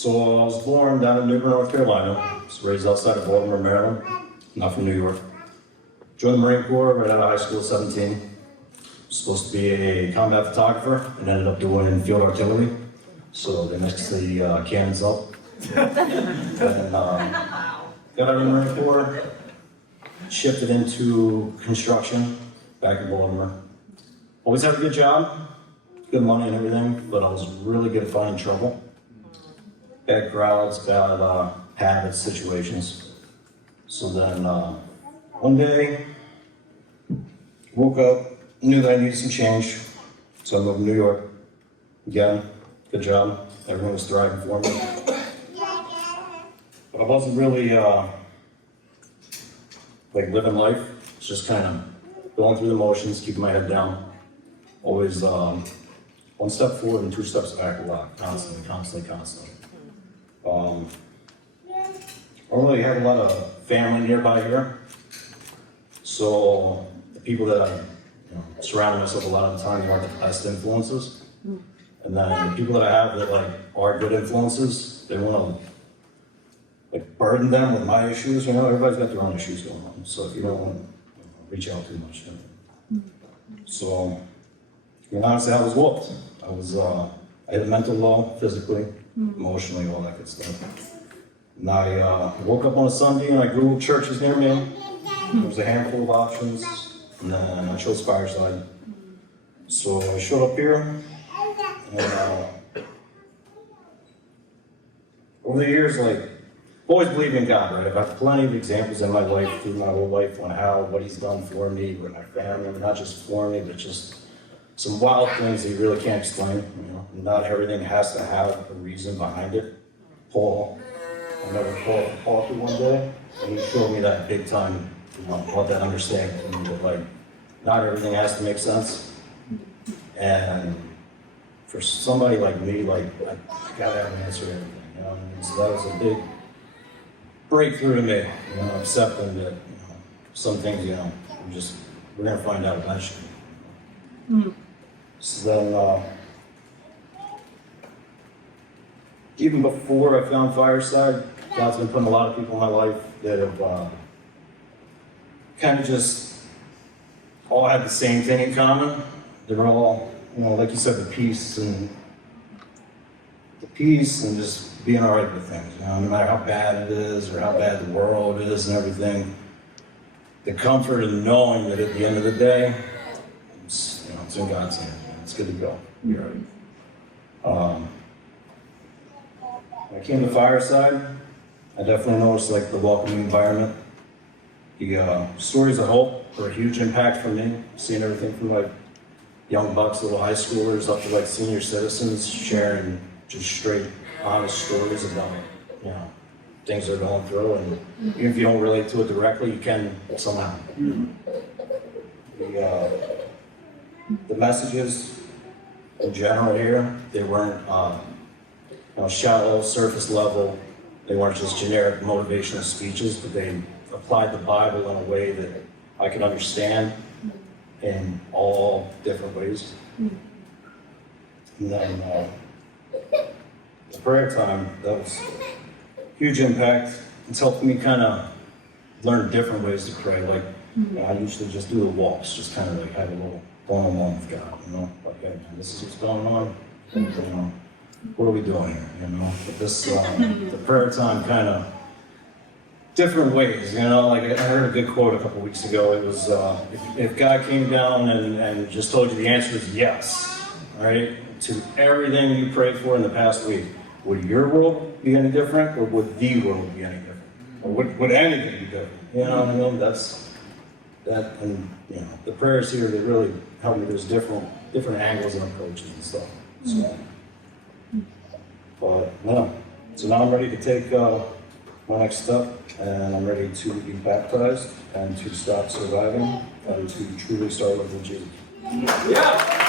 So I was born down in Newbern, North Carolina. I was raised outside of Baltimore, Maryland. Not from New York. Joined the Marine Corps right out of high school at 17. Was supposed to be a combat photographer and ended up doing field artillery. So they mixed the cannons up. And got out of the Marine Corps, shifted into construction back in Baltimore. Always had a good job, good money and everything, but I was really good at finding trouble. Bad crowds, bad habits, situations. So then one day, woke up, knew that I needed some change. So I moved to New York. Again, good job. Everyone was thriving for me. But I wasn't really like living life. It's just kind of going through the motions, keeping my head down. Always one step forward and two steps back a lot. Constantly. I don't really have a lot of family nearby here. So the people that I surround myself a lot of the time, they aren't the best influences. And then the people that I have that like are good influences, they want to like burden them with my issues. Everybody's got their own issues going on. So if you don't want to reach out too much. So, honestly, I was whooped. I had a mental low, physically, emotionally, all that good stuff. And I woke up on a Sunday and I Googled churches near me. There was a handful of options, and then I chose Fireside. So I showed up here, and over the years, like, always believed in God, right? I've got plenty of examples in my life, through my whole life, on what He's done for me, with my family, not just for me, but just some wild things that you really can't explain. Not everything has to have a reason behind it. I never called Paul through one day, and he showed me that big time, about that understanding, that like, not everything has to make sense. And for somebody like me, like, I gotta have an answer to everything, So that was a big breakthrough to me, accepting that, some things, we're gonna find out eventually. So then, even before I found Fireside, God's been putting a lot of people in my life that have kind of just all had the same thing in common. They were all, like you said, the peace and just being all right with things. No matter how bad it is or how bad the world is and everything, the comfort in knowing that at the end of the day, it's in God's hand. It's good to go. You're right. When I came to Fireside, I definitely noticed like the welcoming environment. The stories of hope were a huge impact for me. Seeing everything from like young bucks, little high schoolers, up to like senior citizens, sharing just straight, honest stories about things they're going through, and even if you don't relate to it directly, you can somehow. The messages in general here, they weren't shallow, surface level. They weren't just generic motivational speeches, but they applied the Bible in a way that I could understand in all different ways. And then the prayer time, that was a huge impact. It's helped me kind of learn different ways to pray. Like, I usually just do the walks, just kind of like have a little one-on-one with God, like, hey, this is what's going on, what are we doing here, But this, the prayer time kind of different ways, like I heard a good quote a couple weeks ago. It was, if God came down and just told you the answer is yes, right, to everything you prayed for in the past week, would your world be any different, or would the world be any different? Or would anything be different? That's that, and the prayers here, they really help me. There's different angles and approaches and stuff. So, but so now I'm ready to take my next step, and I'm ready to be baptized and to stop surviving and to truly start living with Jesus. Yeah.